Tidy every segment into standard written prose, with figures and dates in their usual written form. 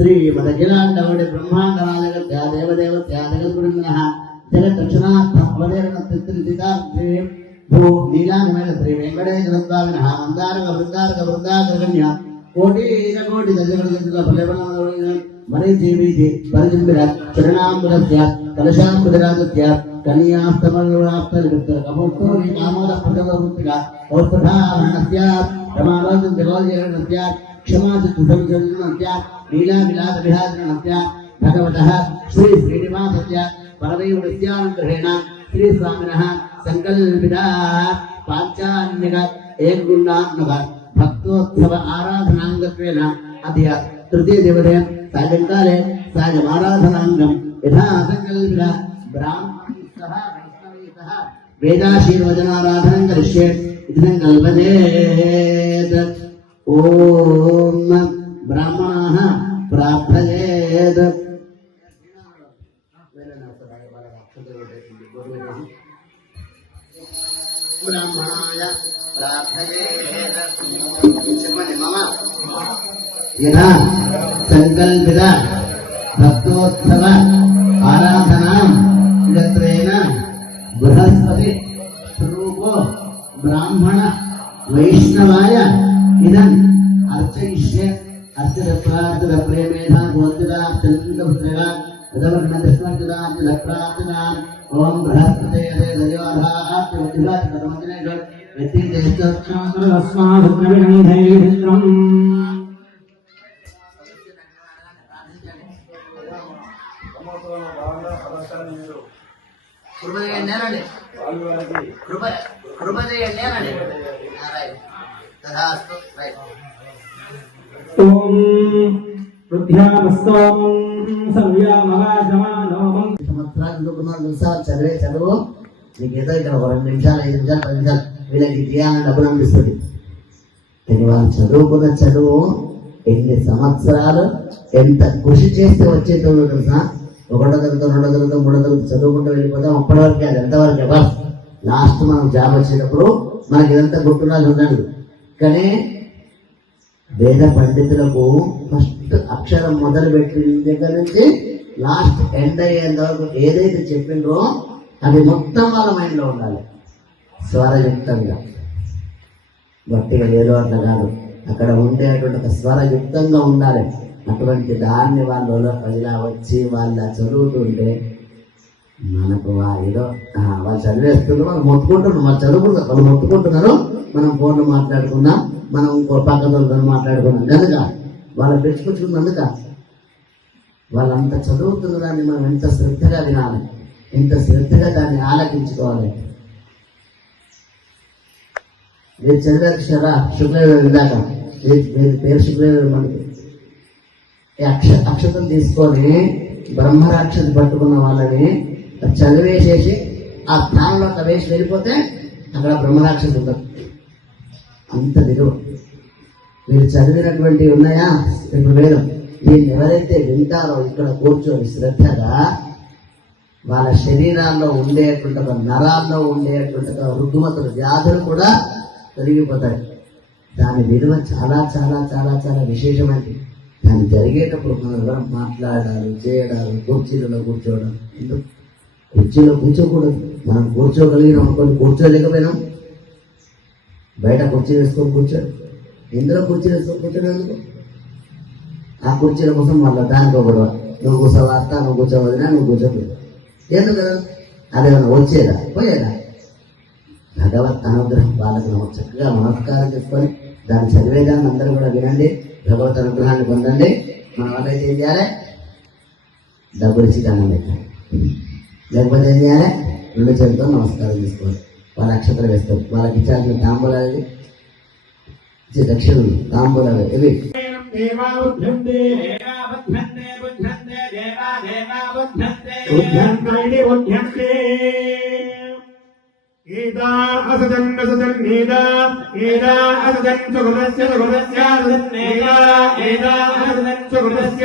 श्रीमदखिलाण्डकोटि ब्रह्माण्डनायकस्य देवदेवस्य जगद्गुरुनः जगत्तक्षणार्थवदेरनतित्रितार्थे भू नीलानिमेल श्री वेंकटेश्वरस्वामिनः मंदारक कोटि दशगणजगफलवनमदोळिनं मरीचीवीचि परिजम्बिर चरणाम्बुरस्य कलशाम्बुदराजस्य कन्यास्तमलुराप्तलिप्तर कपोत्तोरि कामोदपटलवृत्तिक औषधारणस्य प्रमाणोजगोजगणस्य क्षमाचित्तसंजनस्य लीलाविलासविहाजनस्य भगवतः श्री श्रीनिवासस्य परदैवस्यानुग्रहेण श्री स्वामिनः संकल्पिता पाञ्चान्यक एकगुणात्मक भक्तोत्सव आराधनांगत्वेन अद्य तृतीय दिवसे सायंकाले सायमाराधनांगं यथा संकल्पित ब्राह्मणैः वैष्णवैः वेदाशीर्वचनाराधनं करिष्ये इति संकल्पयेत्। ओम ब्राह्मणाः प्रार्थयेत्। ब्राह्मणाय प्रार्थयेत्। यथा संकल्पित भक्तोत्सव आराधनां गत्वेन बृहस्पति स्वरूपो ब्राह्मण वैष्णवाय इदम् अर्चयिष्ये। अर्चयप्रार्थना प्रेमेधा गोत्रा चन्द्रपुत्रेण उदवर्णदृष्टमर्जिता लक्ष्मणा ओम बृहस्पते दयोधात् उद्धिवात् कर्मदिनेषु व्यक्तिदेशस्मादुग्रविणैधैर्यम् कृपदयन्नेनडे कृपदयन्नेनडे तथास्तु। ओम रुद्ध्यामस्तोम संव्यामवाजमानोम సంవత్సరాలు నిమిషాలు చదివే చదువు నీకు ఏదో ఇక్కడ ఒక 2 నిమిషాలు 5 నిమిషాలు 10 నిమిషాలు వీళ్ళకి తీయాలని డబ్బులు అనిపిస్తుంది. కానీ వాళ్ళు చదువుకున్న చదువు ఎన్ని సంవత్సరాలు ఎంత కృషి చేస్తే వచ్చేటోళ్ళు తెలుసా. 1వ తరగతి 2వ తరగతి 3వ తరగతి చదువుకుంటూ వెళ్ళిపోతాం. అప్పటివరకు అది ఎంతవరకు ఎవరు లాస్ట్ మనం జాబ్ వచ్చేటప్పుడు మనకి ఇదంతా గుర్తుండాలి ఉండాలి. కానీ వేద పండితులకు ఫస్ట్ అక్షరం మొదలు పెట్టిన దగ్గర నుంచి లాస్ట్ ఎండ్ అయ్యేంత వరకు ఏదైతే చెప్పిండ్రో అది మొత్తం వాళ్ళ మైండ్లో ఉండాలి. స్వరయుక్తంగా గట్టిగా ఏదో అట్లా కాదు, అక్కడ ఉండేటువంటి ఒక స్వరయుక్తంగా ఉండాలి. అటువంటి దాన్ని వాళ్ళు ఇలా వచ్చి వాళ్ళు చదువుతుంటే మనకు ఏదో వాళ్ళు చదివేస్తున్నారు, వాళ్ళు మొత్తుకుంటున్నారు, వాళ్ళు చదువుకుంటారు, వాళ్ళు మొత్తుకుంటున్నారు. మనం ఫోన్లో మాట్లాడుకున్నాం, మనం ఇంకో పక్కతో మాట్లాడుకున్నాం కనుక వాళ్ళు పెంచుకుంటున్నందుక వాళ్ళంత చదువుతున్న దాన్ని మనం ఎంత శ్రద్ధగా వినాలి, ఎంత శ్రద్ధగా దాన్ని ఆలకించుకోవాలి. మీరు చదివారు కదా శుక్రవారం ఇందాక, మీరు పేరు శుక్రవారం మనకి అక్షతం తీసుకొని బ్రహ్మరాక్షసి పట్టుకున్న వాళ్ళని చదివేసేసి ఆ స్థానంలో వేసి వెళ్ళిపోతే అక్కడ బ్రహ్మరాక్షసి ఉండదు. అంత విలువ మీరు చదివినటువంటి ఉన్నాయా ఇప్పుడు వేదం. దీన్ని ఎవరైతే వింటారో ఇక్కడ కూర్చొని శ్రద్ధగా వాళ్ళ శరీరాల్లో ఉండేటువంటి ఒక నరాల్లో ఉండేటువంటి ఒక రుగ్మతులు వ్యాధులు కూడా తొలగిపోతాయి. దాని విలువ చాలా చాలా చాలా చాలా విశేషమైనది. దాన్ని జరిగేటప్పుడు మనం ఎవరు మాట్లాడాలి, చేయడాలి, కుర్చీలలో కూర్చోవడం. ఎందుకు కుర్చీలో కూర్చోకూడదు? మనం కూర్చోగలిగినాం అనుకోని కూర్చోలేకపోయినాం. బయట కుర్చీ వేసుకొని కూర్చోడు, ఇందులో కుర్చీ వేసుకొని కూర్చోలేదు. ఆ కుర్చీల కోసం మళ్ళీ దానికి ఒకడు నువ్వు కూర్చోవార్తా, నువ్వు కూర్చోవదినా, నువ్వు కూర్చోలేదు. ఎందుకు కదా అదేమన్నా వచ్చేదా పోయేదా? భగవత్ అనుగ్రహం వాళ్ళకి చక్కగా నమస్కారం చేసుకొని దాన్ని చదివేదాన్ని అందరూ కూడా వినండి, భగవత్ అనుగ్రహాన్ని పొందండి. మన వాళ్ళైతే ఏం చేయాలి? డబ్బులు ఇచ్చి దాన్ని పెట్టాలి, లేకపోతే ఏం చేయాలి? 2 చేతులతో నమస్కారం చేసుకోవాలి. వాళ్ళ అక్షతలు వేస్తారు, వాళ్ళకి ఇచ్చాల్సిన తాంబూలాలు ఇచ్చే దక్షిణలు తాంబూలాలు ఇవి ఏదా అసదన్ అసదన్ నేదా ఏదా అసదన్ సుగతస్య సుగతస్య అసదన్ నేదా ఏదా అసదన్ సుగతస్య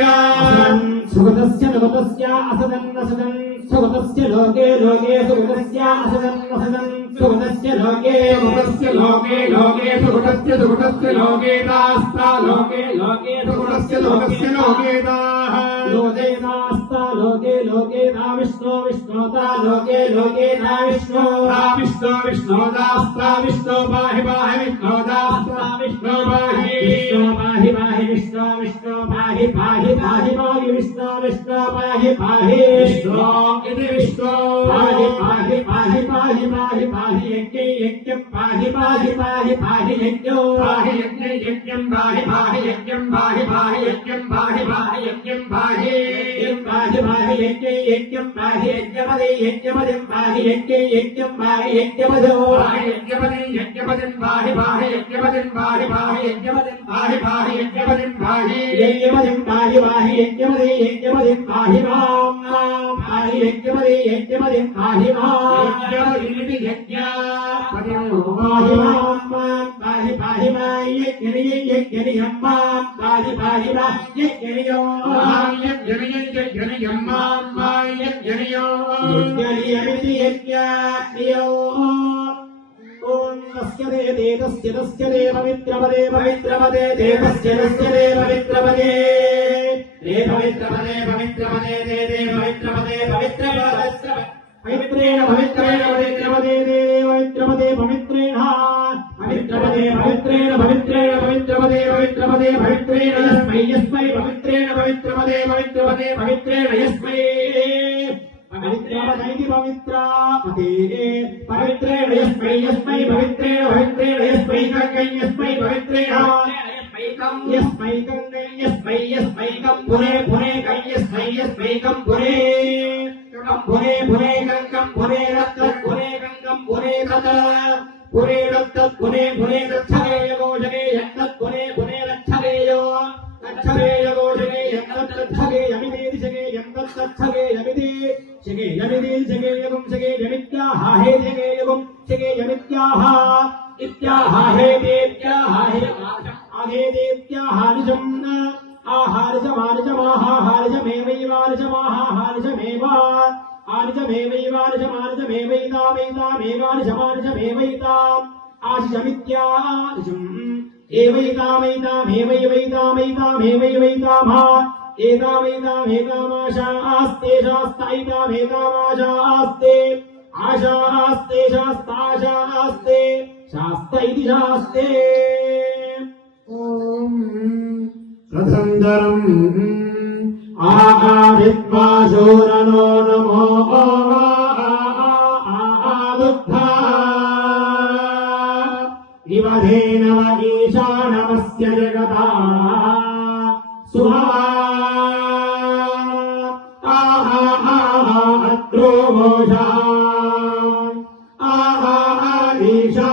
సుగతస్య సుగతస్య అసదన్ అసదన్ సుగతస్య లోకే లోకే సుగతస్య అసదన్ అసదన్ सुगतस्य लोके सुगतस्य लोके दास्ता लोके सुगतस्य लोके दाः लोकेदास्ता लोके दा विष्णोता लोके दा विष्णोदास्ता विष्णो पाहि विष्णोदास्ता विष्णो पाहि विष्णो पाहि विष्णो पाहि विष्णो इति विष्णो पाहि यज्ञं पाहि यज्ञो यज्ञं पाहि यज्ञं पाहि यज्ञं पाहि यज्ञं पाहि यज्ञं पाहि यज्ञपदिं पाहि यज्ञं पाहि यज्ञपदो यज्ञपदिं पाहि यज्ञपदिं पाहि यज्ञपदिं पाहि यज्ञपदिं पाहि यज्ञपदिं पाहि यज्ञपदिं पाहि मां पाहि यज्ञपदिं पाहि मां यज्ञपदिं यज्ञा पाहि मां पाहि मां यज्ञनियं मां पाहि मां यज्ञनियो यज्ञनियं मां यज्ञनियमिति यज्ञनियो ॐ तस्य दे पवित्रपदे देवस्य तस्य दे पवित्रपदे दे पवित्रपदे दे पवित्रपदे पवित्रेण पवित्रपदे दे पवित्रपदे पवित्रेण यस्मै पवित्रेण पवित्रपदे पवित्रेण यस्मै पवित्रपदैति पवित्रापते पवित्रेण यस्मै पवित्रेण यस्मै पवित्रेण यस्मैकं पुरे यस्मैकं पुरे गंगं पुरे रत्तं पुरे गंगं पुरे रत पुरे रत्तं पुरे गच्छगे यगोजगे यत्तत् पुरे रच्छगेयो गच्छगे यमिति शगे यन्तत् गच्छगे यमिति शगे यगुं शगे यमित्याह हे शगे यगुं शगे यमित्याह इत्याह हे देव्याह हे आहे देव्याह निजम् शास्ते रथंधरम् आविद्वाशूरनो नमो आदुद्धा इव धेनव ईशानमस्य जगता सुहा अत्रो मोषा ईशा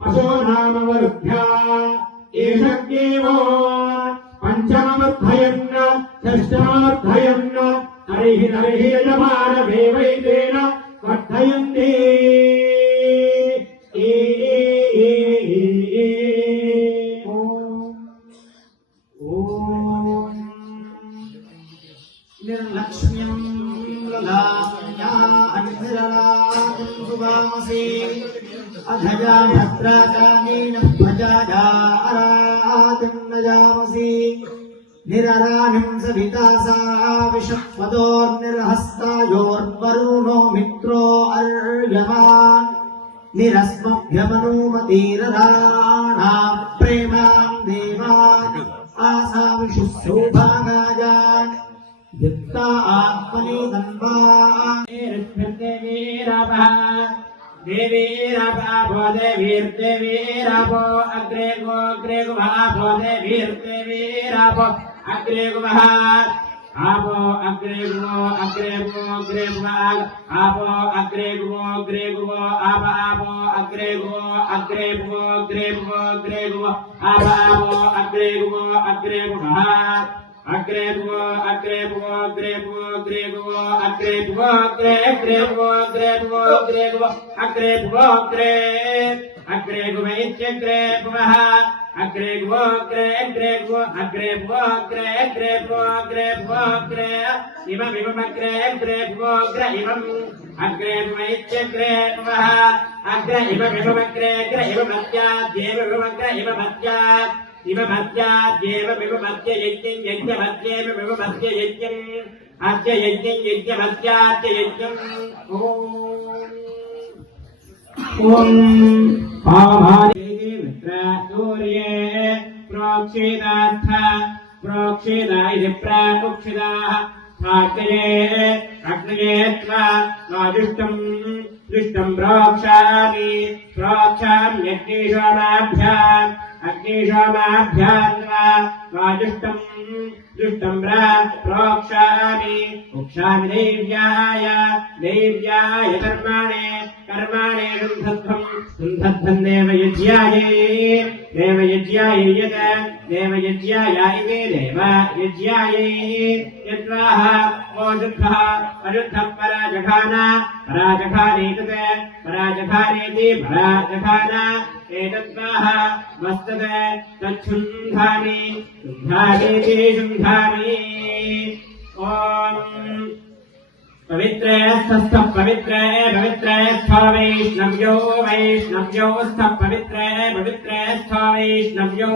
पशो नाम वरुभ्या एषज्ञेवो पञ्चमवर्धयन् षष्ठमवर्धयन् हरिः यजमानमेवैतेन वर्धयन्ति निर्लक्ष्म्यं ललाम्या अन्निरलातं सुवामसि अधजा भद्राकानीन प्रजाजा अरातिं नजामसि निररानिं सविता सा विषक्पदोर्निर्हस्तायोर्वरुणो मित्रो अर्यमान् निरस्मभ्यमनुमतिरराणां प्रेमां देवान् आसाविषुः सौभागायान् युक्ता आत्मनि तन्वान् देवीरापो देवीर्देवीरापो अग्रे गो भापो देवीर्देवीरापो अग्रे गुभः आपो अग्रे गुवो अग्रे गुवो अग्रे गुवाग आपो अग्रे गुवो आप आपो अग्रे गुवो अग्रे गुवो अग्रे गुवो अग्रे गुवो आप आपो अग्रे गुवो अग्रे गुवाग अग्रे गुवो अग्रे गुवो अग्रे गुवो अग्रे गुवो अग्रे गुवो अग्रे अग्रे गुवो अग्रे गुवो अग्रे गुवो अग्रे गुवो अग्रे गुवो इत्यग्रे गुवः अग्रे गुवो अग्रे गुवो अग्रे गुवो अग्रे गुवो अग्रे गुवो अग्रे इमम् अग्रे गुवो अग्रे इमम् अग्रे गुवो इत्यग्रे गुवः अग्रे इमम् अग्रे इमम् अद्याद्येवमग्रे इममद्याद्येवमद्य यज्ञम् यज्ञमद्येवमद्य यज्ञम् अद्य यज्ञम् यज्ञमद्याद्य यज्ञम् ॐ पावभारे सूर्ये प्रोक्षितास्थ प्रोक्षिता इति प्राक्षिताः भाग्ये अग्नये त्वा स्वादिष्टम् दुष्टम् प्रोक्षामि अग्निशोमाभ्याम् वा स्वादिष्टम् दुष्टम् प्रोक्षामि उक्षामि दैव्याय कर्माणे शुन्धध्वम् देवयज्ञायै यद्वाः ओषुद्धः अशुद्धः पराजखानेति पराजखाना एतद्वाः वस्तते तच्छुन्धामि शुन्धामि ॐ पवित्रे स्थ पवित्रे स्थ वैष्णव्यो स्थ पवित्रे स्थ वैष्णव्यो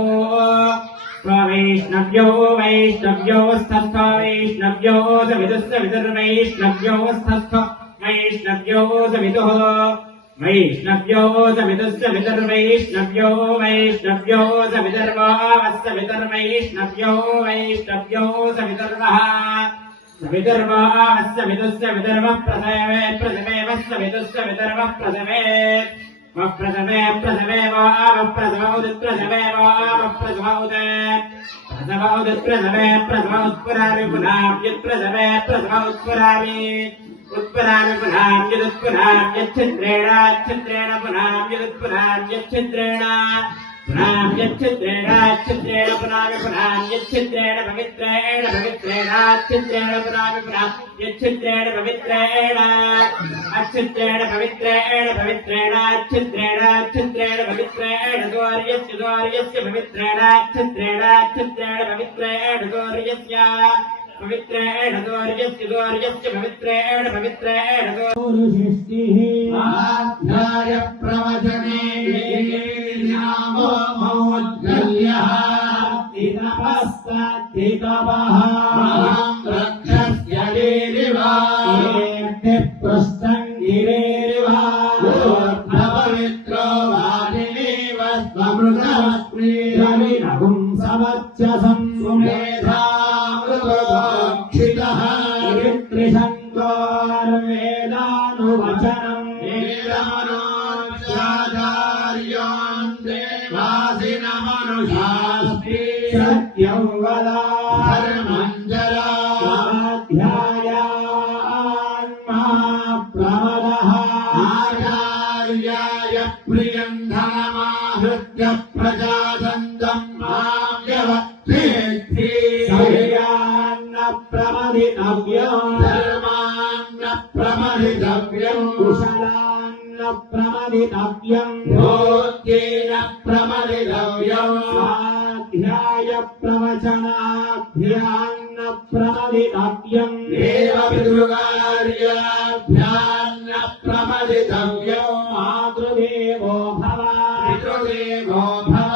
स्थ वैष्णव्यो सविदुः विदुर्वैष्णव्यो स्थ वैष्णव्यो सविदुः वैष्णव्यो सविदुः विदुर्वैष्णव्यो सविदर्वावस्य विदर्वैष्णव्यो सविदर्वः विदर्वास्य विदुस्य विदर्वः प्रसवेवस्य विदुस्य विदर्वः प्रसवे प्रसवौदुत्पुरामि पुनाम्युत्प्रसवे प्रसवौत्पुरामि उत्पुराम्युदुत्पुराम्यच्छिद्रेण पुनाम्युदुत्पुराम्यच्छिद्रेण पुनाम्यच्छिद्रेण पुनाम्यच्छिद्रेण पवित्रेण अच्छिद्रेण पुनाम्यच्छिद्रेण पवित्रेण अच्छिद्रेण अच्छिद्रेण पवित्रेण गौर्यस्य पवित्रेण अच्छिद्रेण पवित्रेण गौर्यस्य पवित्रेण गौर्यस्य पवित्रेण गौरुषिष्टिः आध्याय प्रवचने नामो मौद्गल्यः तितपः रक्षस्य गिरिवा प्रस्तङ्गिरेरिवा पवित्रो वादिनीव स्वमृतस्त्रीरविनगुं समच्यसं सुमेधामृतभोक्षितः त्रिशङ्कोर्वेदानुवचनम् वेदमनोचार्यान् देवासिनमनुशास्ति सत्यं वदा धर्मञ्जरा प्रमदः आचार्याय प्रियं धनमाहृत्य प्रजातन्तम् मां व्यवक्षेत्ति सह्यान्न प्रमदितव्यम् धर्मान्न प्रमदितव्यम् कुशलान्न प्रमदितव्यम् भोज्येन प्रमदितव्यम् स्वाध्याय प्रवचनाभ्यान्न प्रमदितव्यम् देवपितृकार्याभ्यान्न प्रमदितव्यम् मातृदेवो भव पितृदेवो भव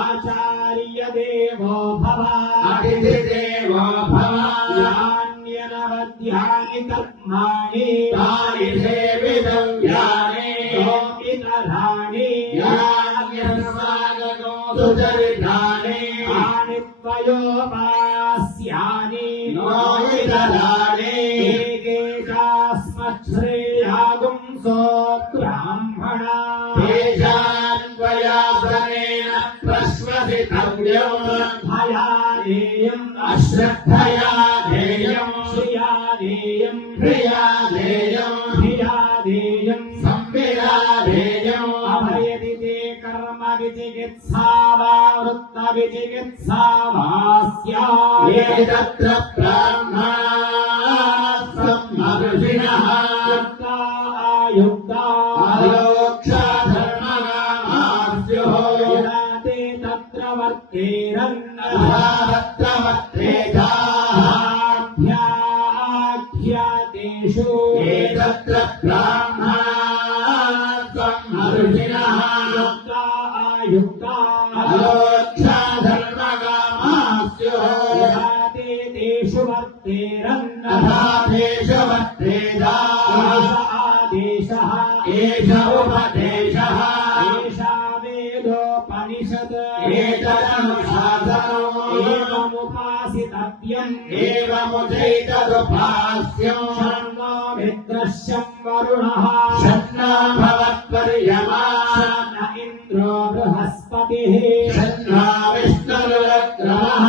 आचार्यदेवो भव अतिथिदेवो भव यान्यनवद्यानि कर्माणि तानि सेवितव्यानि सोमितराणि यान्यस्मागतो सुचरितानि तानि त्वयोपास्यानि नोमितराणि एकेशास्मच्छ्रेयागुंसो ब्राह्मणा तेषान्वयासनेन प्रश्वसितव्यम् भयानेयम् अश्रद्धया ध्येयं श्रिया ध्येयं प्रिया ध्येयं धिया ध्येयं संविदा ध्येयं अभयदिते कर्म विचिकित्सा वा वृत्त विचिकित्सा वास्या ये तत्र ब्रह्मा सम्मर्षिणः युक्ता आयुक्ता आयोक्षा धर्मनामास्योः यदा ते तत्र वर्तेरन् तत्र वर्तेताभ्याख्यातेषु ये तत्र ब्राह्मणा सम्मर्षिणः युक्ता आयुक्ता आयोक्षा धर्मनामास्योः यदा ते तेषु वर्तेरन् तेषु वर्तेता आदेशः एष उपदेशः एषा वेदोपनिषत् एतदनुशासनो एवमुपासितव्यम् एवमुचैतदुपास्यम् शन्नो मित्रश्यं वरुणः शन्नो भवत्वर्यमा शन्न इन्द्रो बृहस्पतिः शन्नो विष्णुरुग्रमः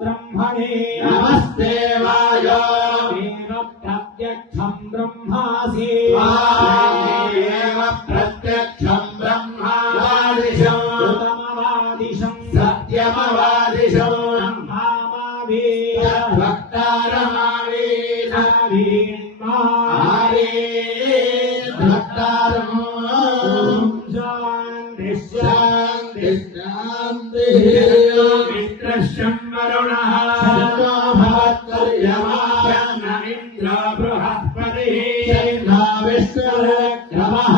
ब्रह्मणे नमस्ते वायो एव प्रत्यक्षं ब्रह्मासि एव प्रत्यक्षं ब्रह्मादिशं उत्तमवादिशं सत्यमवादिशं ब्रह्मामावेद भक्तारमावेद भक्तारम् शान्ति शान्ति मित्रश्यं वरुणः शन्नो भवत्वर्यमा शन्न इन्द्रो बृहस्पतिः शन्नो विष्णुरुग्रमः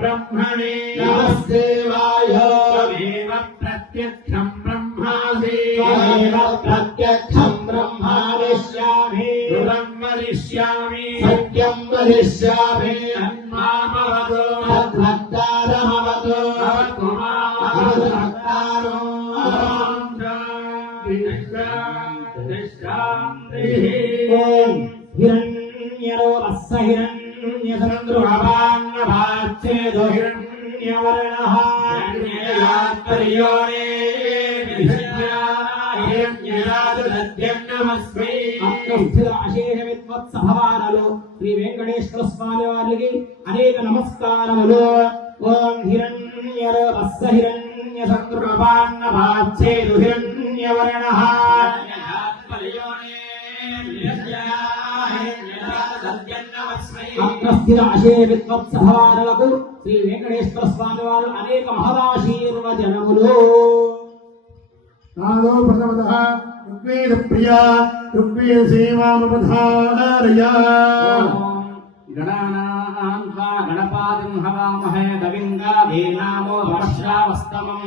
ब्रह्मणे नमस्ते वायो त्वमेव प्रत्यक्षं ब्रह्मासि त्वमेव प्रत्यक्षं ब्रह्मा वदिष्यामि ध्रुवं वदिष्यामि सत्यं वदिष्यामि तन्मामवतु तद्भक्तारमवतु भवतु मामवतु भक्तारो ॐ हिरण्यरोपस्स हिरण्यसन्द्रुभवान्नभाच्छेदो हिरण्यवर्णः हिरण्ययात्पर्योने हिरण्यराजदद्यं नमस्मै అష్టస్థిర అశేష విద్వత్సభవానలు శ్రీ వెంకటేశ్వర స్వామి వారికి అనేక నమస్కారములు. ఓం హిరణ్యరవస్స హిరణ్యసంద్రుభవాన్నభాచ్ఛేదు హిరణ్యవర్ణః అష్టస్థిర అశేష విద్వత్సభవానలకు శ్రీ వెంకటేశ్వర స్వామి వారు అనేక మహదాశీర్వచనములు. నాదో ప్రథమతః ఋగ్వేద ప్రియా ఋగ్వేద సేవానుపధారయ గణానాం త్వా గణపాతిం హవామహే కవిం గాధీనామో భవశ్రావస్తమం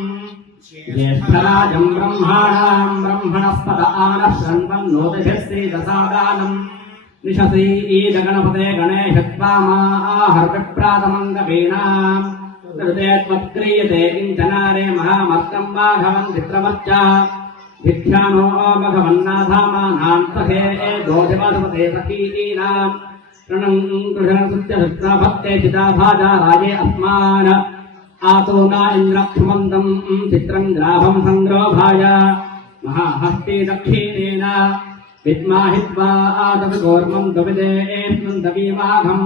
జ్యేష్ఠరాజం బ్రహ్మాణాం బ్రహ్మణస్పద ఆనః శృణ్వన్నోతిభిశ్రీ దశాదానం నిశసీ ఈదగణపతే గణేశత్వామాహర్విప్రాతమం కవీనాం హృదే త్వత్క్రియతే కించనారే మహామర్కం వాఘవం చిత్రమర్చ భిక్షానో భగవన్నాథామానాం సఖే దోధిపతిపతే సఖీనాం ప్రణం కృష్ణసుత్యసృత్రాభక్తే చితాభాజా రాజే అస్మాన్ ఆతో నా ఇంద్రక్షమంతం చిత్రం గ్రాభం సంగ్రోభాయ మహాహస్తి దక్షిణేన విద్మాహిత్వా ఆదవిగోర్మం దవిదేష్మందవీమాఘం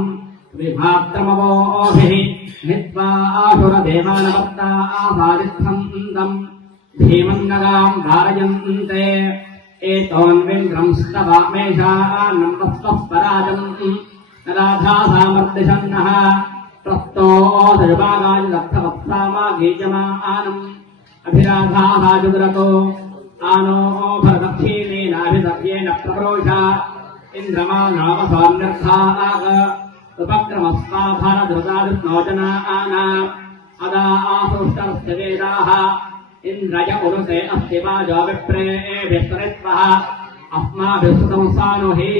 విభాత్రమవోభిః హిత్వా ఆసురదేవానవర్తా ఆసాదిత్థం భీమన్నగాం ధారయంతే ఏతోన్వింద్రం స్తవామేషాన్నం వస్వఃపరాజం రాధా సామర్దిషన్నః ప్రస్తోదయుగాయ లబ్ధవత్సామా గీజమానం అభిరాధాః జుగ్రతో ఆనో భరదక్షిణేనాభిదవ్యేన ప్రప్రోష ఇంద్రమానావసాన్యర్థాః ఉపక్రమస్వాభారదృతాదిష్ణోజనానాం అదా ఆసృష్టరస్య వేదాః ఇంద్రయ ఉరుతే అస్తి వాజో విప్రేభిస్తరిత్వః అస్మాభిస్తతంసానుహి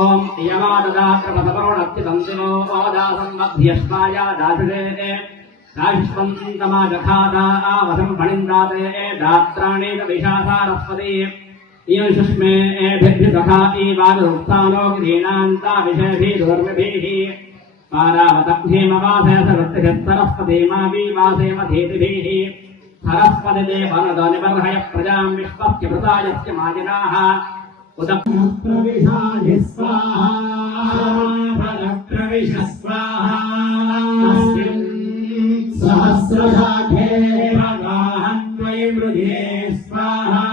ఓం యమాదదాత్రపదవరుణత్తిదంతినో ఓదాసంమధ్యస్మాయ దాశుషే రావిష్వంతమాజఖాదా వసం ఫణిందాతే దాత్రాణేత విషాసారస్వతి ఇయం సుష్మే భిర్భిసఖా ఈవాగరుత్సానో గిరీణాంతా విషేభిర్వర్మిభిః పారావతభీమవాసే సరస్వతి మావీవాసేమధీతిభిః सरस्वती वनदो निबर्हय प्रजां विश्वस्य वृतायस्य मादिनाः प्रविशाधि स्वाहा प्रविश स्वाहा सहस्रशाखे भगाहन्वै मृधे स्वाहा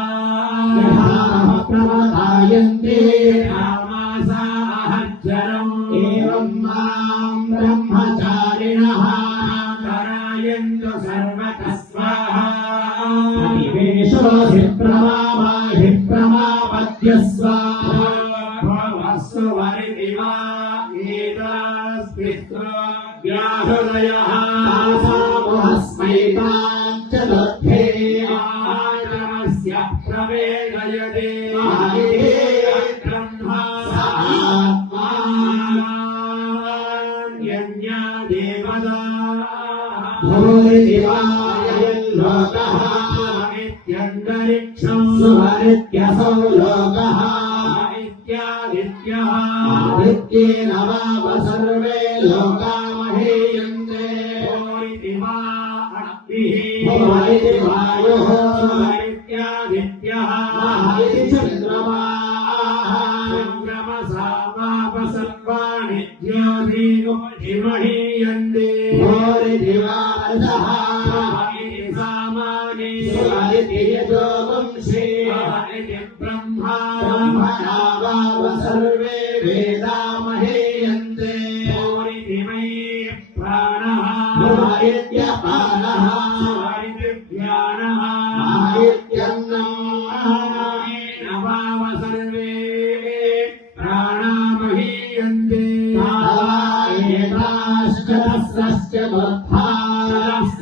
प्रवदायन्ते रामासाहज्जरम् एवं मां ब्रह्मचारिणः करायन्तु सर्वतः स्वाहा निवेशोऽहि प्रमावाहि प्रमापद्य स्वाहा भवस्व वरिदिवा एतास्मित्र व्याहृदयः सामोहस्मै ताञ्चलद्धे आगमस्य प्रवेदयते ब्रह्मा सात्मान्यन्या देवता भूरिदिवायल्लोकः इत्यन्तरिक्षं सुहरित्यसौ लोकः इत्यादित्यः आदित्येन वाव सर्वे लोका महीयन्ते भूरिति वा अग्निः भूरिति वायुः इत्यादित्यः इति चन्द्रमाः चन्द्रमसा वाव सर्वाणि ज्योतिषि महीयन्ते भूरिति वा अर्धः इति सामानि इति यजोवंशे इति ब्रह्मा ब्रह्मणा वाव सर्वे वेदा महीयन्ते भूरिति मयि प्राणः भूरित्यपानः भूरित्यज्ञानः इत्यन्नम् वाव सर्वे प्राणा महीयन्ते एताश्च बुद्धाश्च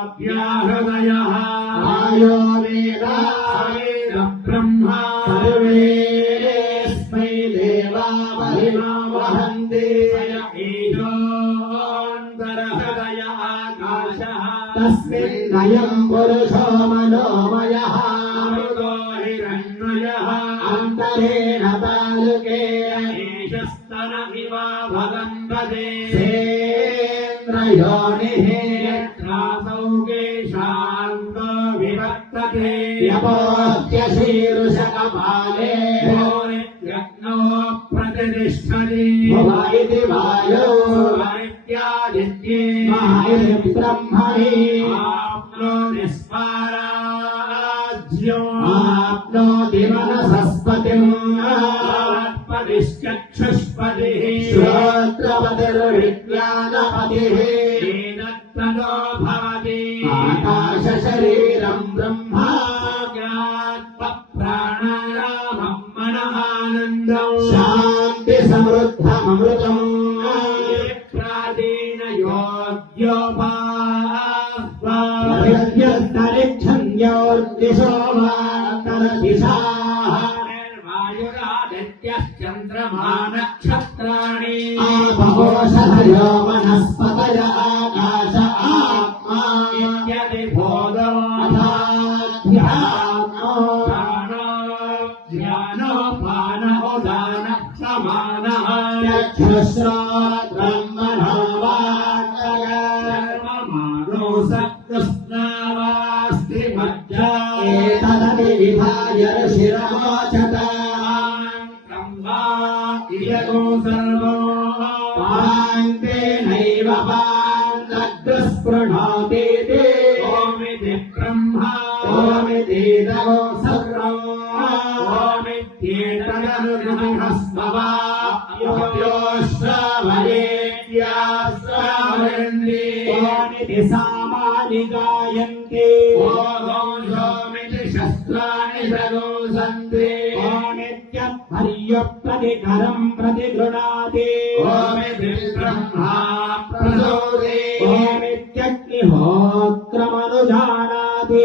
दस्राभ्याहृदयः आयो वेदा ब्रह्मा सर्वेऽस्मै देवा महिमा वहन्ति ईशोऽन्तरहृदय आकाशः तस्मिन्नयं पुरुषो मनोमयः अमृतो हिरण्मयः अन्तरेण तालुके ईशस्तन इव भगन्वते सेन्द्रयोनिः यत्रासौ केशान्तो विवर्तते यपोत्यशीरुषकपाले भूरित्यग्नो प्रतिष्ठति भुव इति वायौ इत्यादित्ये इति ब्रह्मणि आप्नोति स्वराज्यो आप्नोति मनसस्पतिम् पतिश्चक्षुष्पतिः श्रोत्रपतिर्विज्ञानपतिः एतत्ततो भवति आकाशशरीरं ब्रह्मा प्राणायामं मनमानन्दं शान्तिसमृद्धममृतम् प्राचीन योग्योपास्वादिशो वा तरदिशाः निर्वायुरादित्यश्चन्द्रमा नक्षत्राणि आपहोषधयो वनस्पतय आकाश आत्मा इत्यदि बोधो ज्ञानो पान उदानः चक्षुश्रोत्रम्मनो वाक्कर्ममानो सत्कृष्णावास्ति मज्जा एतदपि विभाय ऋषिरमोचत ब्रह्मा इयगो सर्वो पान्तेनैव पान्तद्दुःस्पृणोति ओमिति ब्रह्मा ओमिति तवो सर्वो ओमित्येतदनुहस्मवा योश्रावयेत्याश्रावयन्ति ओमिति सामानि गायन्ति ओमिति शस्त्राणि प्रगोसन्ति ओमित्यपर्यप्रतिकरं प्रतिगृणाति ओमिति ब्रह्मा प्रचोदे ओमित्यग्निहोत्रमनुजानाति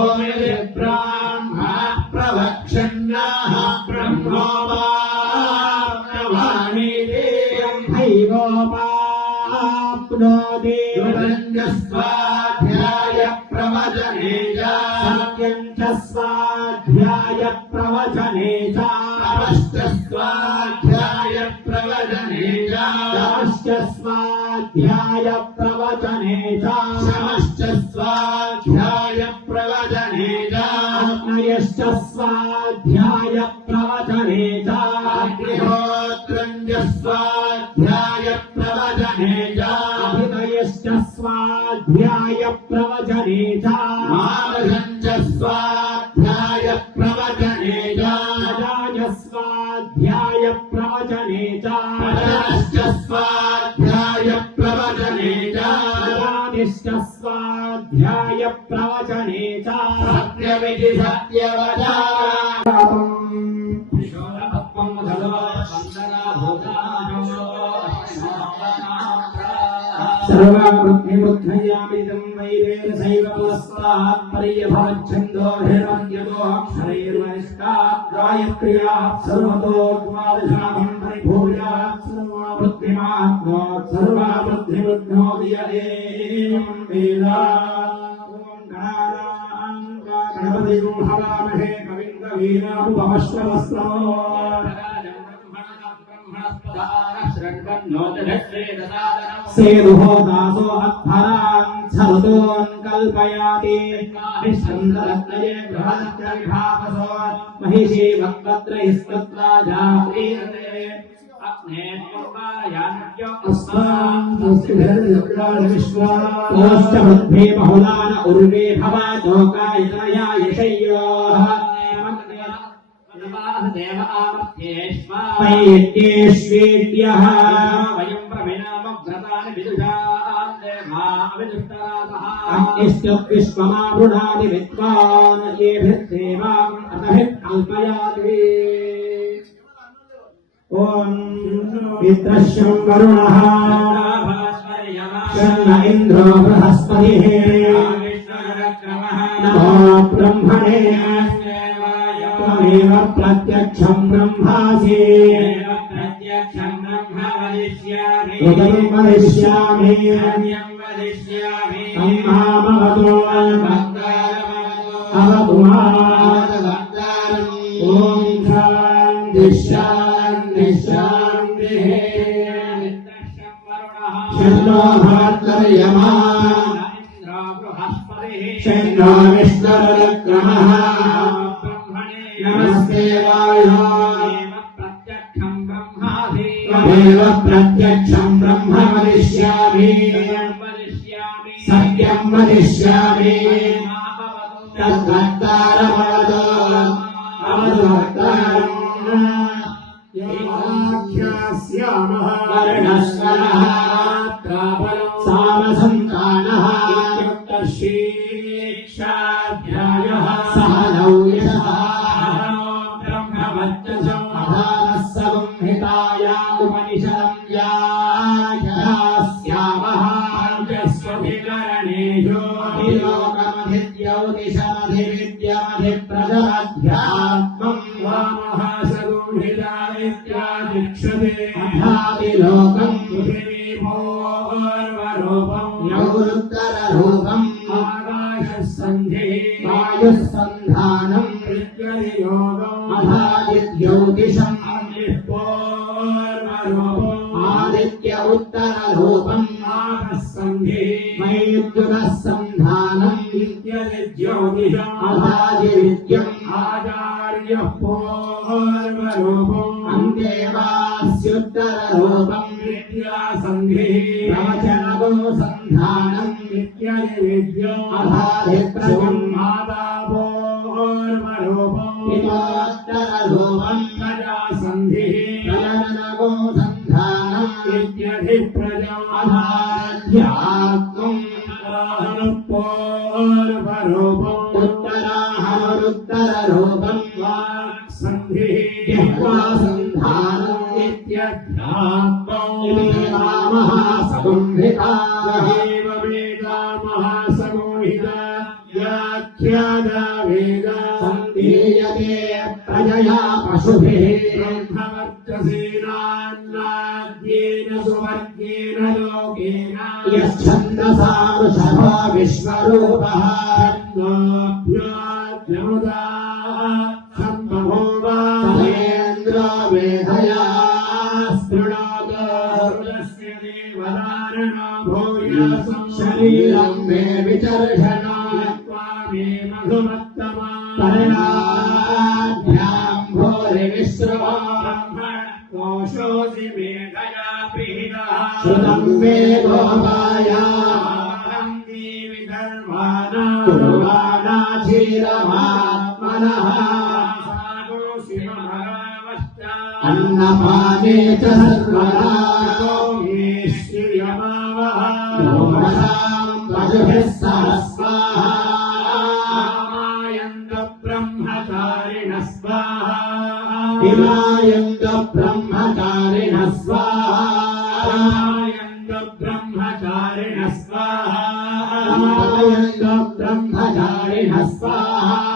ओमिति ब्रह्मा प्रवक्षन्नाः ब्रह्मोपाप्नवामीति ब्रह्मैवोपाप्नोति स्वाध्याय प्रवचने च सत्यं च स्वाध्याय प्रवचने च तपश्च स्वाध्याय प्रवचने च तपश्च स्वाध्याय प्रवचने च शमश्च अग्नयश्च स्वाध्याय प्रवचने च अग्निहोत्रञ्च स्वाध्याय प्रवचने च अभिनयश्च स्वाध्याय प्रवचने च मानसञ्च स्वाध्याय प्रवचने च अजाय स्वाध्याय प्रवचने च पदश्च स्वाध्याय प्रवचने च अजानिश्च स्वाध्याय प्रवचने च सत्यमिति सत्यवदानम् सर्ववृद्धिमुद्धयामिदं वैरेणसैव पुरस्तात् पर्यभवच्छन्दो हिरण्यदोऽक्षरैर्वनिष्ठात् गायत्र्या सर्वतो द्वादशाहं परिभूयात् सर्ववृद्धिमात्मात् सर्ववृद्धिमुद्नोदय एवं वेद ॐ गणानां हवामहे कविं कवीनामुपमश्रवस्त्रमो सेदुहो दासो अध्वरान् छलतोन् कल्पयाति निष्ठन्दरत्नये बृहत्कविभावसो महिषी वक्त्रैस्तत्रा जाप्रीयते अग्ने पूर्वायान्यो अस्मान् विश्वाश्चमुद्भे बहुलान उर्वे भवा चोकायतनया यशय्योः देव आमध्येष्वेद्यः वयं प्रमिनामव्रतानि विदुषान् देवाविदुष्टाः अग्निश्चोत्विश्वमावृणानि विद्वान् येभिर्देवाम् अतभिः कल्पयाति ॐ विद्रश्यं वरुणः शन्न इन्द्रो बृहस्पतिः नमो ब्रह्मणे त्वमेव प्रत्यक्षं ब्रह्मासि उदयं वदिष्यामि सम्मामवतो अवतु ॐ शान्तिः शान्तिः शान्तिः शन्नो भवत्वर्यमा शन्नो विष्णुरुक्रमः नमस्ते वायो त्वमेव प्रत्यक्षं ब्रह्म वदिष्यामि सत्यं वदिष्यामि तद्वक्तारमवतु अवतु वक्तारम् याख्यास्यामः वर्णस्वरः सामसन्तानः शीक्षाध्यायः सह नौ यशः उपनिषदं यास्यामः जस्वभिकरणेषु लोकमधिद्यौतिषमधिविद्यमधिप्रजमध्यात्मं वामहासगुहिता इत्यादिक्षते अधादिलोकं पृथिवीभोर्वरूपं यौरुत्तररूपम् आकाशसन्धिः वायुस्सन्धानं प्रत्यधियोगम् अधादिद्यौतिषम् आदित्य उत्तररूपम् आकाशसन्धिः वैद्युतः सन्धानम् नित्यज्योतिषम् अधादिविद्यम् आचार्यः पूर्वरूपम् अन्तेवास्युत्तररूपम् विद्यासन्धिः प्रवचनगो सन्धानम् नित्यविद्यम् अधादिप्रजम् मातापूर्वरूपम् पितोत्तररूपम् प्रजासन्धिः प्रजनगो सन्धानम् नित्यधिप्रजम् अधाध्यात्मम् पूर्वरूपम् उत्तराहरुत्तररूपम् वाक्सन्धिः जिह्वासन्धानम् नित्यध्यात्मम् महासंहिता एव वेदा महासंहिता व्याख्याता वेद सन्धीयते प्रजया पशुभिः ब्रह्मवर्चसेनान्नाद्येन सुवर्गेण लोकेन यच्छन्दसा वृषभो विश्वरूपः छन्दोऽभ्याद्यमुदा सम्बभूव समेन्द्रो मेधया स्पृणोतोरुदस्य देवदारणो भूयासं शरीरं मे विचर्षणा मे मधुमत्तमा स्वाध्याम् भूरिविश्रुवम् कोशोऽसि मेधया पिहितः श्रुतम् मे गोपाया कुर्वाणाचीरमात्मनः अन्नपाने च सर्वदा योमसाम् पशुभिः सह स्वाहा ब्रह्मचारिणः स्वाहा हिमायन्त ब्रह्मचारिणः स्वाहा ब्रह्मचारिणः स्वाहा हिमायन्त ब्रह्मचारिणः स्वाहा